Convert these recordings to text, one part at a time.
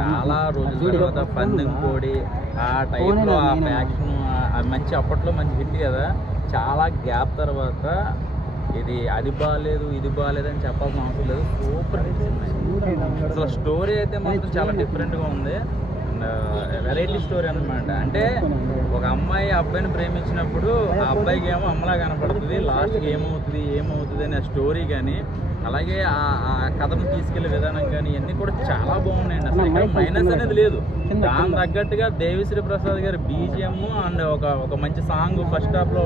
చాలా రోజుల తర్వాత పందెం కోడి ఆ టైంలో ఆ ఫ్యాక్షన్ మంచి అప్పట్లో మంచి హిట్ కదా. చాలా గ్యాప్ తర్వాత ఇది అది బాగాలేదు ఇది బాగాలేదు అని చెప్పాల్సిన అవసరం లేదు. Super hit cinema. అసలు స్టోరీ అయితే మాత్రం చాలా డిఫరెంట్గా ఉంది. వెరైటీ స్టోరీ అనమాట. అంటే ఒక అమ్మాయి అబ్బాయిని ప్రేమించినప్పుడు ఆ అబ్బాయికి ఏమో అమ్మలా కనపడుతుంది, లాస్ట్కి ఏమవుతుంది అనే స్టోరీ కానీ, అలాగే ఆ కథను తీసుకెళ్లే విధానం కానీ ఇవన్నీ కూడా చాలా బాగున్నాయండి. అసలు ఇక్కడ మైనస్ అనేది లేదు. దాని తగ్గట్టుగా దేవిశ్రీ ప్రసాద్ గారి బీజిఎం అండ్ ఒక మంచి సాంగ్ ఫస్ట్ హాఫ్లో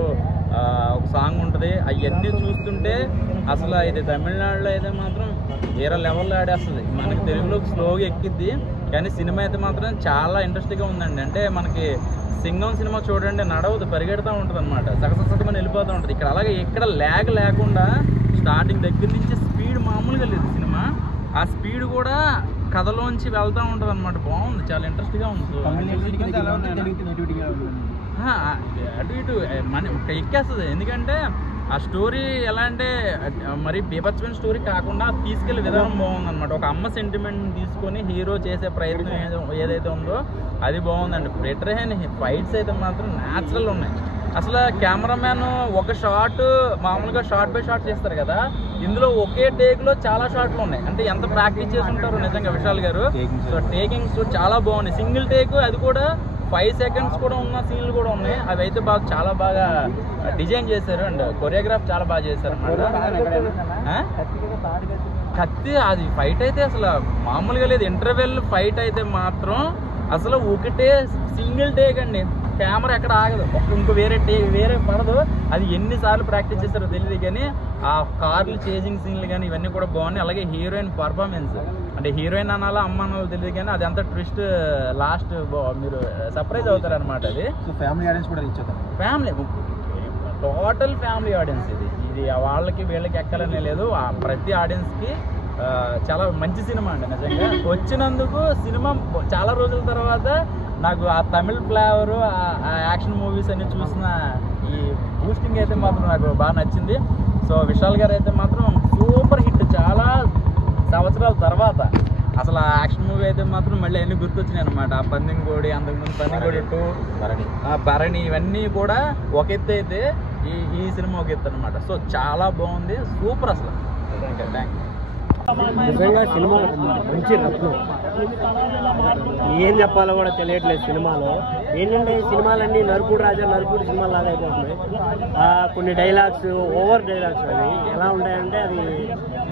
ఒక సాంగ్ ఉంటుంది. అవన్నీ చూస్తుంటే అసలు ఇది తమిళనాడులో అయితే మాత్రం వేరే లెవెల్లో ఆడేస్తుంది. మనకి తెలుగులో స్లోగా ఎక్కిద్ది కానీ సినిమా అయితే మాత్రం చాలా ఇంట్రెస్టింగ్గా ఉందండి. అంటే మనకి సింగం సినిమా చూడండి, నడవదు, పరిగెడుతూ ఉంటుంది అనమాట, సగసగమని వెళ్ళిపోతూ ఉంటుంది. ఇక్కడ అలాగే ఎక్కడ ల్యాగ్ లేకుండా స్టార్టింగ్ దగ్గర నుంచి స్పీడ్ మామూలుగా లేదు సినిమా. ఆ స్పీడ్ కూడా కథలోంచి వెళ్తూ ఉంటుంది అనమాట. బాగుంది, చాలా ఇంట్రెస్ట్గా ఉంది. అటు ఇటు ఎక్కేస్తుంది. ఎందుకంటే ఆ స్టోరీ ఎలా అంటే మరి బీభత్సమైన స్టోరీ కాకుండా తీసుకెళ్లే విధానం బాగుందన్నమాట. ఒక అమ్మ సెంటిమెంట్ తీసుకొని హీరో చేసే ప్రయత్నం ఏదైతే ఉందో అది బాగుందండి. బెటర్ అయిన ఫైట్స్ అయితే మాత్రం న్యాచురల్ ఉన్నాయి. అసలు కెమెరామ్యాన్ ఒక షాట్ మామూలుగా షార్ట్ బై షాట్ చేస్తారు కదా, ఇందులో ఒకే టేక్లో చాలా షాట్లు ఉన్నాయి. అంటే ఎంత ప్రాక్టీస్ చేసి ఉంటారు నిజంగా విశాల్ గారు. సో టేకింగ్స్ చాలా బాగున్నాయి. సింగిల్ టేక్, అది కూడా 5 seconds కూడా ఉన్న సీన్లు కూడా ఉన్నాయి. అవి అయితే చాలా బాగా డిజైన్ చేశారు అండ్ కొరియోగ్రాఫ్ చాలా బాగా చేశారు అన్నమాట. కత్తి అది ఫైట్ అయితే అసలు మామూలుగా లేదు. ఇంటర్వెల్ ఫైట్ అయితే మాత్రం అసలు ఒకటే సింగిల్ టేక్ అండి. కెమెరా ఎక్కడ ఆగదు, ఇంకో వేరే పడదు. అది ఎన్నిసార్లు ప్రాక్టీస్ చేస్తారో తెలియదు కానీ ఆ కార్లు చేజింగ్ సీన్లు కానీ ఇవన్నీ కూడా బాగున్నాయి. అలాగే హీరోయిన్ పర్ఫార్మెన్స్, అంటే హీరోయిన్ అనాలా అమ్మ అనాలో తెలియదు కానీ అది అంత ట్విస్ట్ లాస్ట్ మీరు సర్ప్రైజ్ అవుతారు అనమాట. అది ఫ్యామిలీ ఆడియన్స్ కూడా ఇచ్చేద్దాం. Family total family audience. ఇది వాళ్ళకి వీళ్ళకి ఎక్కాలనే లేదు, ప్రతి ఆడియన్స్కి చాలా మంచి సినిమా అండి నిజంగా. వచ్చినందుకు సినిమా చాలా రోజుల తర్వాత నాకు ఆ తమిళ్ ఫ్లేవరు ఆ యాక్షన్ మూవీస్ అన్ని చూసిన ఈ బూస్టింగ్ అయితే మాత్రం నాకు బాగా నచ్చింది. సో విశాల్ గారు అయితే మాత్రం సూపర్ హిట్. చాలా సంవత్సరాల తర్వాత అసలు ఆ యాక్షన్ మూవీ అయితే మాత్రం మళ్ళీ అన్నీ గుర్తొచ్చినాయి అనమాట. ఆ పందెంకోడి, అంతకుముందు పందెంకోడి 2, భరణి ఇవన్నీ కూడా ఒక ఎత్తు అయితే ఈ సినిమా ఒక ఎత్తు అనమాట. సో చాలా బాగుంది, సూపర్ అసలు. Thank you. నిజంగా సినిమా మంచి రత్నం. ఏం చెప్పాలో కూడా తెలియట్లేదు సినిమాలో. ఏంటంటే ఈ సినిమాలన్నీ నరుకుడు రాజా నరుకుడు సినిమా లాగా అయిపోతున్నాయి. కొన్ని డైలాగ్స్ ఓవర్ డైలాగ్స్ అవి ఎలా ఉంటాయంటే అది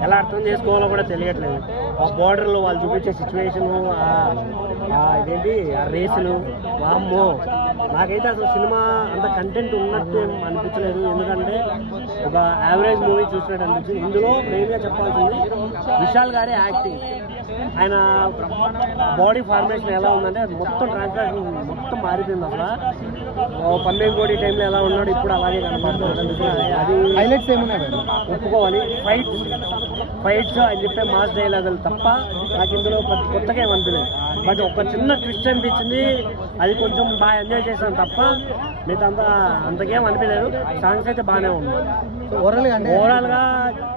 ఎలా అర్థం చేసుకోవాలో కూడా తెలియట్లేదు. ఆ బోర్డర్లో వాళ్ళు చూపించే సిచ్యువేషను, ఇదేంటి ఆ రేసులు, వామ్మో నాకైతే అసలు సినిమా అంత కంటెంట్ ఉన్నట్టు అనిపించలేదు. ఎందుకంటే ఒక యావరేజ్ మూవీ చూసినట్టు అనిపించింది. ఇందులో మెయిన్గా చెప్పాల్సింది విశాల్ గారి యాక్టింగ్. ఆయన బాడీ ఫార్మేషన్ ఎలా ఉందంటే అది మొత్తం ట్రాన్స్ఫార్మేషన్ మొత్తం మారిపోయింది. అసలు పందెంకోడి టైంలో ఎలా ఉన్నాడు ఇప్పుడు అలాగే కనపడుతుంది. అది హైలైట్స్ ఏమున్నాయి ఒప్పుకోవాలి. ఫైట్స్ ఆయన చెప్పే మాస్ డైలాగులు తప్ప నాకు ఇందులో కొత్తగా ఏమనిపించలేదు. బట్ ఒక చిన్న ట్విస్ట్ అనిపించింది, అది కొంచెం బాగా ఎంజాయ్ చేశాను తప్ప మిగతా అంతకేం అనిపించలేదు. సాంగ్స్ అయితే బాగానే ఉంది. ఓవరాల్గా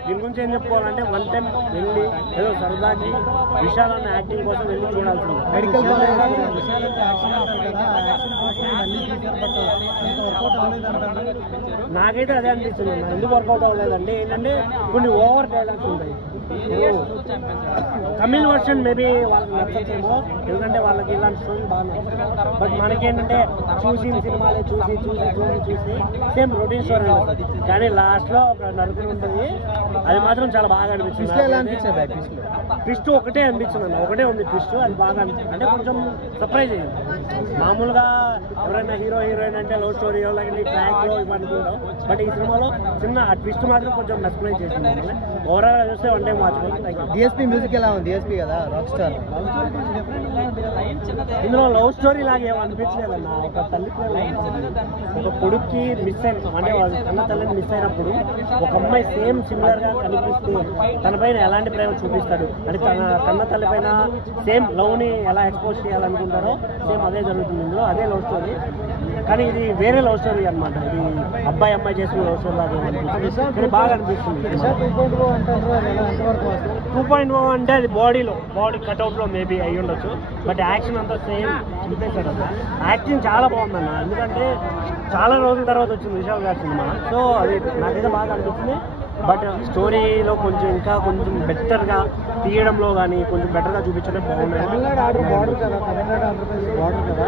దీని గురించి ఏం చెప్పుకోవాలంటే వన్ టైం వెళ్ళి ఏదో సరదాకి విశాల్ అన్న యాక్టింగ్ కోసం వెళ్ళి చూడాల్సింది. నాకైతే అదే అనిపిస్తుంది. ఎందుకు వర్కౌట్ అవ్వలేదంటే ఏంటంటే కొన్ని ఓవర్ డైలాగ్స్ ఉంటాయి. తమిళ్ వర్షన్ మేబీ వాళ్ళకి నచ్చచ్చేమో, ఎందుకంటే వాళ్ళకి ఇలాంటి స్టోరీ బాగా నచ్చుతుంది. బట్ మనకేంటంటే చూసిన సినిమాలే చూసి సేమ్ రొటీన్ స్టోరీ ఉంటుంది. కానీ లాస్ట్లో ఒక నరుకులు ఉంటుంది, అది మాత్రం చాలా బాగా అనిపించింది. ట్విస్ట్ ఒకటే అనిపించింది అన్న, ఒకటే ఉంది ట్విస్ట్. అది బాగా అంటే కొంచెం సర్ప్రైజ్ అయ్యింది. మామూలుగా ఎవరైనా హీరోయిన్ అంటే లవ్ స్టోరీ అలాగే ట్రాక్లో ఇవన్నీ కూడా, బట్ ఈ సినిమాలో చిన్న ఆ ట్విస్ట్ మాత్రం కొంచెం సర్ప్రైజ్ చేసింది. ఓవరాల్గా చూస్తే one time watch. DSP music ఎలా ఉంది? డిఎస్పీ కదా రాక్ స్టార్. ఇందులో లవ్ స్టోరీ లాగా ఏమో అనిపించలేదన్న. ఒక తల్లి ఒక కొడుక్కి మిస్ అయిన, అంటే వాళ్ళు కన్న తల్లిని మిస్ అయినప్పుడు ఒక అమ్మాయి సేమ్ సిమిలర్గా కనిపిస్తూ తనపైన ఎలాంటి ప్రేమ చూపిస్తాడు, అంటే తన కన్న తల్లి పైన సేమ్ లవ్ని ఎలా ఎక్స్పోజ్ చేయాలనుకుంటారో సేమ్ అదే జరుగుతుంది ఇందులో. అదే లవ్ స్టోరీ. కానీ ఇది వేరే లవ్ స్టోరీ అనమాట. ఇది అబ్బాయి అమ్మాయి చేసిన లవ్ స్టోరీ లాగా అనిపిస్తుంది, బాగా అనిపిస్తుంది. 2.0 అంటే అది బాడీ కట్అవుట్లో మేబీ అయ్యి ఉండొచ్చు, బట్ యాక్షన్ అంతా సేమ్ చూపేశాడు అన్న. యాక్టింగ్ చాలా బాగుందన్న, ఎందుకంటే చాలా రోజుల తర్వాత వచ్చింది విశాల్ గారి సినిమా. సో అది నాకైతే బాగా అనిపిస్తుంది. బట్ స్టోరీలో కొంచెం ఇంకా కొంచెం బెటర్గా తీయడంలో కానీ కొంచెం బెటర్గా చూపించడం బాగున్నాయి. తమిళనాడు బార్డర్ కదా, తమిళనాడు ఆంధ్రప్రదేశ్ బార్డర్ కదా,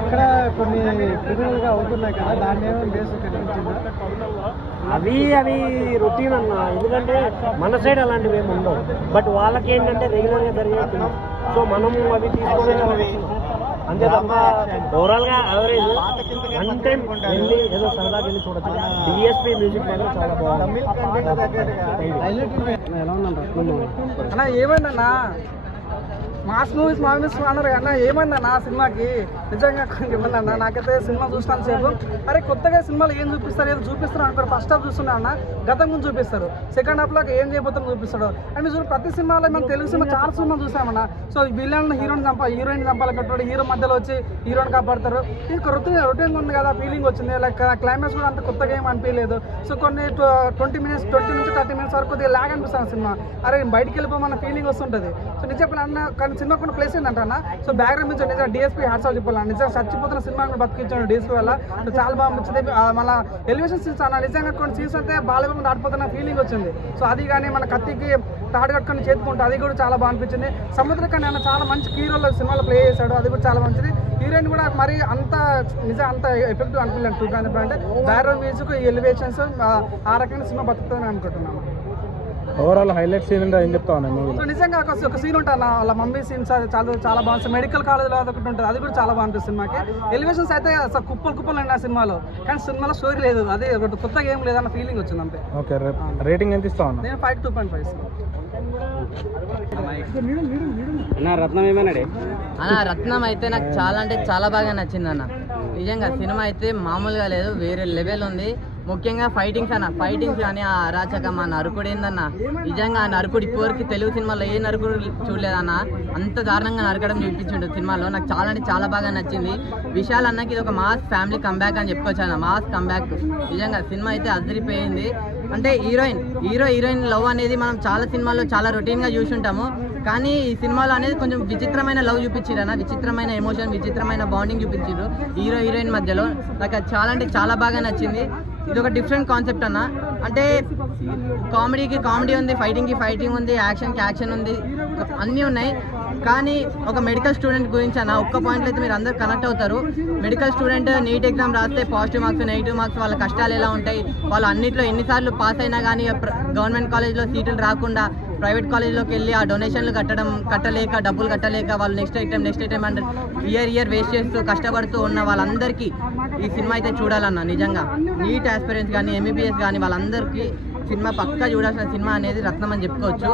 అక్కడ కొన్ని క్రిమినల్గా అవుతున్నాయి కదా, దాన్ని ఏమైనా బేస్ కనిపించిందా? అవి రొటీన్ అన్న, ఎందుకంటే మన సైడ్ అలాంటివి ఏమి ఉండవు, బట్ వాళ్ళకి ఏంటంటే రెగ్యులర్గా జరిగేది. సో మనం అవి తీసుకొని అంతే తప్ప ఓవరాల్గా యావరేజ్ వన్ టైం వెళ్ళి ఏదో సరదాగా వెళ్ళి చూడచ్చు. డిఎస్పీ మ్యూజిక్ మాత్రం చాలా బాగుంది. ఎలా ఉందండి అన్న? ఏమైందన్నా మాస్ మూవీస్ అన్నారు అన్న, ఏమైందన్న సినిమాకి? నిజంగా ఇవ్వండి అన్న, నాకైతే సినిమా చూస్తాను సేపు. అరే కొత్తగా సినిమాలు ఏం చూపిస్తారు, ఏదో చూపిస్తారు అనుకోరు. ఫస్ట్ హాఫ్ చూస్తున్నా అన్న, గతం ముందు చూపిస్తారు, సెకండ్ హాఫ్లో ఏం చేయబోతారో చూపిస్తాడు. అండ్ మీరు చూడు, ప్రతి సినిమాలో మనం తెలుగు సినిమా చాలా సినిమా చూసామన్న. సో విలన్ హీరోయిన్ చంపాలనుకుంటాడు, హీరో మధ్యలో వచ్చి హీరోని కాపాడతారు. ఇది రొటీన్ ఉంది కదా, ఫీలింగ్ వచ్చింది. లైక్ క్లైమాక్స్ కూడా అంత కొత్తగా ఏం అనిపించలేదు. సో కొన్ని 20 నుంచి 30 మినిట్స్ వరకు కొద్దిగా లాగ్ అనిపిస్తుంది సినిమా. అరే బయటికి వెళ్ళిపోమన్న ఫీలింగ్ వస్తుంటుంది. సో నిజం అన్న, కానీ సినిమా కొన్ని ప్లేస్ ఏంటంటే అన్న, సో బ్యాక్గ్రౌండ్ నుంచి నిజంగా డిఎస్పీ హ్యాట్స్ ఆఫ్ చెప్పాలి. నిజంగా చచ్చిపోతున్న సినిమా బతికించాడు డిఎస్పీ వల్ల. సో చాలా బాగా నచ్చింది. మన ఎలివేషన్ సీన్స్ అన్న, నిజంగా కొన్ని సీన్స్ అయితే బాలయ్య దాటిపోతున్న ఫీలింగ్ వచ్చింది. సో అది కానీ మన కత్తికి తాడు కట్టుకొని చేతుకుంటే అది కూడా చాలా బాగా అనిపించింది. సముద్రకని అన్న చాలా మంచి హీరోలో సినిమాలో ప్లే చేశాడు, అది కూడా చాలా మంచిది. హీరోయిన్ కూడా మరి అంత ఎఫెక్టివ్ అనిపించలేదు. టూ అంటే బ్యాక్గ్రౌండ్ మ్యూజిక్, ఈ ఎలివేషన్స్ ఆ రకంగా సినిమా బతుకుతుందని అనుకుంటున్నాను. ఓవరాల్ హైలైట్ సీన్ అంటే ఏం చెప్తాను? సో నిజంగా ఒక సీన్ ఉంటుంది అన్న, వాళ్ళ మమ్మీ సీన్ చాలా బాగుంటుంది. మెడికల్ కాలేజ్లో ఒకటి ఉంటుంది, అది కూడా చాలా బాగుంటుంది సినిమాకి. ఎలివేషన్స్ అయితే అసలు కుప్పలు అండి ఆ సినిమాలో, కానీ సినిమాలో స్టోరీ లేదు, అది కొత్తగా ఏం లేదన్న ఫీలింగ్ వచ్చింది అంతే. ఓకే, రేటింగ్ ఎంత ఇస్తావు? నేను 5 2.5 ఇస్తాను. రత్నం ఏమన్నాడే అన్న? రత్నం అయితే నాకు చాలా అంటే చాలా బాగా నచ్చింది అన్న. నిజంగా సినిమా అయితే మామూలుగా లేదు, వేరే లెవెల్ ఉంది. ముఖ్యంగా ఫైటింగ్స్ అన్న, ఫైటింగ్స్ కానీ ఆ అరాచకం, ఆ నరుకుడు ఏందన్న, నిజంగా ఆ నరుకుడు ఇప్పటివరకు తెలుగు సినిమాలో ఏ నరుకుడు చూడలేదన్న. అంత దారుణంగా నరకడం చూపించిండు సినిమాలో. నాకు చాలా అంటే చాలా బాగా నచ్చింది. విశాల్ అన్నకి ఇది ఒక మాస్ ఫ్యామిలీ కంబ్యాక్ అని చెప్పుకోవచ్చు అన్న, మాస్ కంబ్యాక్. నిజంగా సినిమా అయితే అదిరిపోయింది. అంటే హీరోయిన్ లవ్ అనేది మనం చాలా సినిమాల్లో చాలా రొటీన్గా చూసుంటాము, కానీ ఈ సినిమాలో అనేది కొంచెం విచిత్రమైన లవ్ చూపించారు అన్న, విచిత్రమైన ఎమోషన్, విచిత్రమైన బాండింగ్ చూపించారు హీరోయిన్ మధ్యలో. నాకు అది చాలా అంటే చాలా బాగా నచ్చింది. ఇది ఒక డిఫరెంట్ కాన్సెప్ట్ అన్న. అంటే కామెడీకి కామెడీ ఉంది, ఫైటింగ్కి ఫైటింగ్ ఉంది, యాక్షన్కి యాక్షన్ ఉంది, అన్నీ ఉన్నాయి. కానీ ఒక మెడికల్ స్టూడెంట్ గురించి అన్న ఒక్క పాయింట్లో అయితే మీరు అందరూ కనెక్ట్ అవుతారు. మెడికల్ స్టూడెంట్ నీట్ ఎగ్జామ్ రాస్తే పాజిటివ్ మార్క్స్, నెగిటివ్ మార్క్స్, వాళ్ళ కష్టాలు ఎలా ఉంటాయి, వాళ్ళు అన్నింటిలో ఎన్నిసార్లు పాస్ అయినా కానీ గవర్నమెంట్ కాలేజ్లో సీట్లు రాకుండా ప్రైవేట్ కాలేజ్లోకి వెళ్ళి ఆ డొనేషన్లు కట్టలేక డబ్బులు కట్టలేక వాళ్ళు నెక్స్ట్ ఐటమ్ అంటే ఇయర్ వేస్ట్ చేస్తూ కష్టపడుతూ ఉన్న వాళ్ళందరికీ ఈ సినిమా అయితే చూడాలన్న. నిజంగా నీట్ ఆస్పిరెంట్స్ కానీ ఎంబీబీఎస్ కానీ వాళ్ళందరికీ సినిమా పక్కా చూడాల్సిన సినిమా అనేది రత్నం అని చెప్పుకోవచ్చు.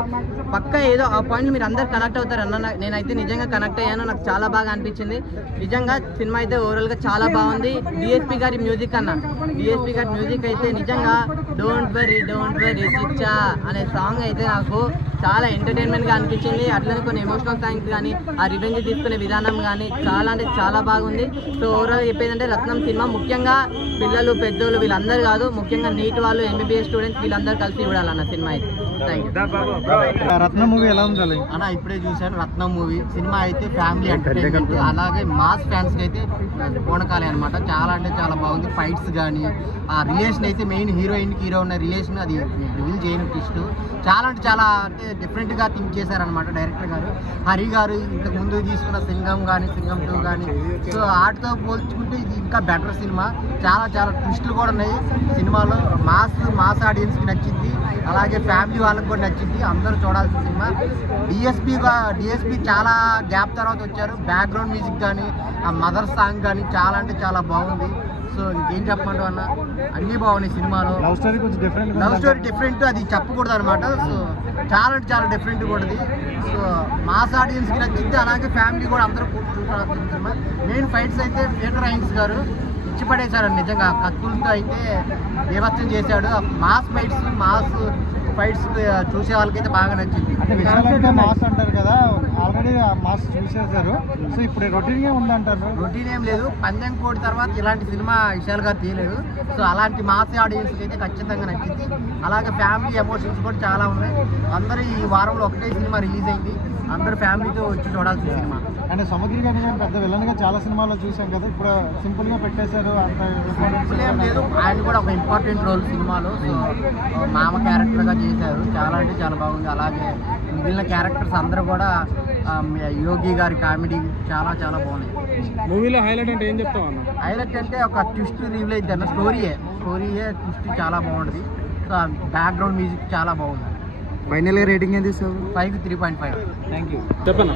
పక్కా ఏదో ఆ పాయింట్ మీరు అందరు కనెక్ట్ అవుతారన్న. నేనైతే నిజంగా కనెక్ట్ అయ్యాను, నాకు చాలా బాగా అనిపించింది. నిజంగా సినిమా అయితే ఓవరాల్గా చాలా బాగుంది. డిఎస్పీ గారి మ్యూజిక్ అన్న, డిఎస్పీ గారి మ్యూజిక్ అయితే నిజంగా డోంట్ వెరీ చిచ్చా అనే సాంగ్ అయితే నాకు చాలా ఎంటర్టైన్మెంట్గా అనిపించింది. అట్లనే కొన్ని ఎమోషనల్ సాంగ్స్ కానీ ఆ రివెంజ్ తీసుకునే విధానం కానీ చాలా అంటే చాలా బాగుంది. సో ఓవరాల్ చెప్పేదంటే రత్నం సినిమా ముఖ్యంగా పిల్లలు పెద్దోళ్ళు వీళ్ళందరూ కాదు, ముఖ్యంగా నీట్ వాళ్ళు ఎంబీబీఎస్ స్టూడెంట్స్ వీళ్ళందరూ కలిసి చూడాలన్న సినిమా అయితే. రత్నం మూవీ ఎలా ఉంది అన్న? ఇప్పుడే చూశాను రత్నం మూవీ. సినిమా అయితే ఫ్యామిలీ ఎంటర్టైన్మెంట్, అలాగే మాస్ ఫ్యాన్స్కి అయితే పోనకాలే అనమాట. చాలా అంటే చాలా బాగుంది. ఫైట్స్ కానీ ఆ రిలేషన్ అయితే మెయిన్ హీరోయిన్కి హీరో ఉన్న రిలేషన్ అది రివీల్ చేయని ట్విస్ట్ చాలా అంటే చాలా అంటే డిఫరెంట్గా థింక్ చేశారనమాట డైరెక్టర్ గారు. హరి గారు ఇంతకు ముందు తీసుకున్న సింగం కానీ సింగం 2 కానీ, సో వాటితో పోల్చుకుంటే ఇది ఇంకా బెటర్ సినిమా. చాలా ట్విస్టులు కూడా ఉన్నాయి సినిమాలో. మాస్ ఆడియన్స్కి నచ్చింది, అలాగే ఫ్యామిలీ వాళ్ళకి కూడా నచ్చింది. అందరూ చూడాల్సిన సినిమా. డిఎస్పీ చాలా గ్యాప్ తర్వాత వచ్చారు. బ్యాక్గ్రౌండ్ మ్యూజిక్ కానీ ఆ మదర్ సాంగ్ కానీ చాలా అంటే చాలా బాగుంది. సో ఇంకేం చెప్పమంటావు అన్న, అన్నీ బాగున్నాయి సినిమాలో. లవ్ స్టోరీ కొంచెం డిఫరెంట్, లవ్ స్టోరీ డిఫరెంట్, అది చెప్పకూడదు అనమాట. సో చాలా అంటే చాలా డిఫరెంట్ కూడా. సో మాస్ ఆడియన్స్కి నచ్చింది, అలాగే ఫ్యామిలీ కూడా అందరూ చూడాల్సిన సినిమా. మెయిన్ ఫైట్స్ అయితే పీటర్ హైన్స్ గారు ఇచ్చి పడేశారు నిజంగా. కత్తులతో అయితే బీభత్సం చేశాడు. మాస్ ఫైట్స్, మాస్ ఫైట్స్ చూసే వాళ్ళకైతే బాగా నచ్చింది. అంటే విశాలంటే మాస్ అంటారు కదా, ఆల్రెడీ మాస్ చూసేసారు, సో ఇప్పుడు రొటీన్ గా ఉందంటారు. రొటీన్ ఏం లేదు, పందెం కోడి తర్వాత ఇలాంటి సినిమా విషయాలుగా తీయలేదు. సో అలాంట్ మాస్ ఆడియన్స్కి అయితే ఖచ్చితంగా నచ్చింది. అలాగే ఫ్యామిలీ ఎమోషన్స్ కూడా చాలా ఉన్నాయి. అందరూ ఈ వారంలో ఒకటే సినిమా రిలీజ్ అయింది, అందరూ ఫ్యామిలీతో వచ్చి చూడాల్సిన సినిమా. అంటే సముద్ర గారిని పెద్ద విలన్ గా చాలా సినిమాల్లో చూసాం కదా, ఇప్పుడు సింపుల్ గా పెట్టేశారు, అంత ఏం లేదు, ఆయన కూడా ఒక ఇంపార్టెంట్ రోల్ సినిమాలో. సో మామ క్యారెక్టర్గా చేశారు, చాలా అంటే చాలా బాగుంది. అలాగే మిగిలిన క్యారెక్టర్స్ అందరూ కూడా యోగి గారి కామెడీ చాలా చాలా బాగున్నాయి. మూవీలో హైలైట్ అంటే ఏం చెప్తావు అన్న? హైలైట్ అంటే ఒక ట్విస్ట్ రివీల్ అయితే అన్న స్టోరీయే ట్విస్ట్ చాలా బాగుంటుంది. సో బ్యాక్గ్రౌండ్ మ్యూజిక్ చాలా బాగుంది. ఫైనల్గా రేటింగ్ ఏం తీసావు? 5కి 3.5. Thank you. చెప్పన్నా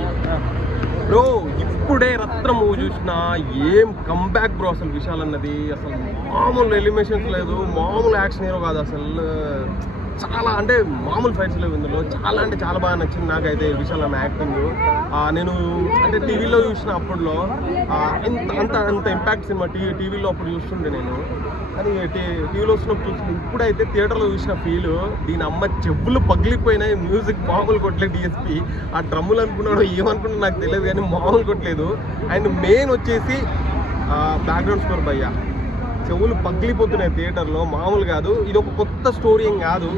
బ్రో, ఇప్పుడే రత్నం మూవీ చూసిన ఏం కంబ్యాక్ బ్రో. అసలు విశాల్ అన్నది అసలు మామూలు ఎలిమినేషన్స్ లేదు, మామూలు యాక్షన్ హీరో కాదు అసలు. చాలా అంటే మామూలు ఫైట్స్ లేవు ఇందులో. చాలా అంటే చాలా బాగా నచ్చింది నాకైతే విశాల్ అన్న యాక్టింగ్. నేను అంటే టీవీలో చూసిన అప్పుడులో అంత ఇంపాక్ట్ సినిమా టీవీలో అప్పుడు చూస్తుండే నేను. అది టీవీలో వస్తున్నప్పుడు చూసిన, ఇప్పుడైతే థియేటర్లో చూసిన ఫీల్, దీని అమ్మ చెవులు పగిలిపోయినాయి. మ్యూజిక్ మామూలు కొట్టలేదు. డిఎస్పీ ఆ డ్రమ్ములు అనుకున్నాడు ఏమనుకున్నాడు నాకు తెలియదు, కానీ మామూలు కొట్టలేదు. అండ్ మెయిన్ వచ్చేసి బ్యాక్గ్రౌండ్ స్కోర్ భయ్యా, చెవులు పగిలిపోతున్నాయి థియేటర్లో, మామూలు కాదు. ఇది ఒక కొత్త స్టోరీ ఏం కాదు,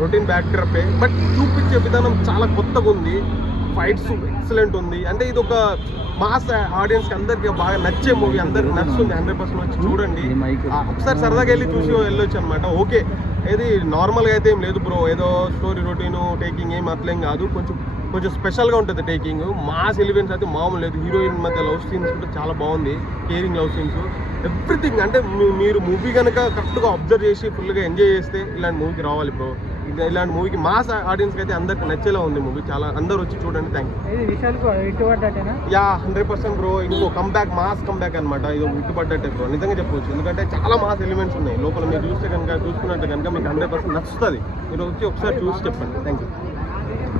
రొటీన్ బ్యాక్డ్రాపే, బట్ చూపించే విధానం చాలా కొత్తగా ఉంది. ఫైట్స్ ఎక్సలెంట్ ఉంది. అంటే ఇది ఒక మాస్ ఆడియన్స్కి అందరికీ బాగా నచ్చే మూవీ, అందరికి నచ్చుతుంది. 100% వచ్చి చూడండి. ఒకసారి సరదాగా వెళ్ళి చూసి వెళ్ళొచ్చు అనమాట. ఓకే, ఇది నార్మల్గా అయితే ఏం లేదు బ్రో, ఏదో స్టోరీ రొటీను టేకింగ్ ఏం అట్లేం కాదు, కొంచెం స్పెషల్గా ఉంటుంది టేకింగ్. మాస్ ఎలిమెంట్స్ అయితే మామూలు లేదు. హీరోయిన్ మధ్య లవ్ సీన్స్ కూడా చాలా బాగుంది, కేరింగ్ లవ్ సీన్స్, ఎవ్రీథింగ్. అంటే మీరు మూవీ కనుక కరెక్ట్గా అబ్జర్వ్ చేసి ఫుల్గా ఎంజాయ్ చేస్తే ఇలాంటి మూవీకి రావాలి బ్రో. ఇలాంటి మూవీకి మాస్ ఆడియన్స్కి అయితే అందరికి నచ్చేలా ఉంది మూవీ. చాలా అందరూ వచ్చి చూడండి. Thank you. Yeah 100% bro. ఇంకో కంబ్యాక్, మాస్ కంబ్యాక్ అనమాట. ఇది ఇట్టుపడ్డట్టే బ్రో, నిజంగా చెప్పవచ్చు. ఎందుకంటే చాలా మాస్ ఎలిమెంట్స్ ఉన్నాయి లోపల. మీరు చూస్తే కనుక, చూసుకున్నట్టు కనుక మీకు 100% నచ్చుతుంది. మీరు వచ్చి ఒకసారి చూసి చెప్పండి. Thank you.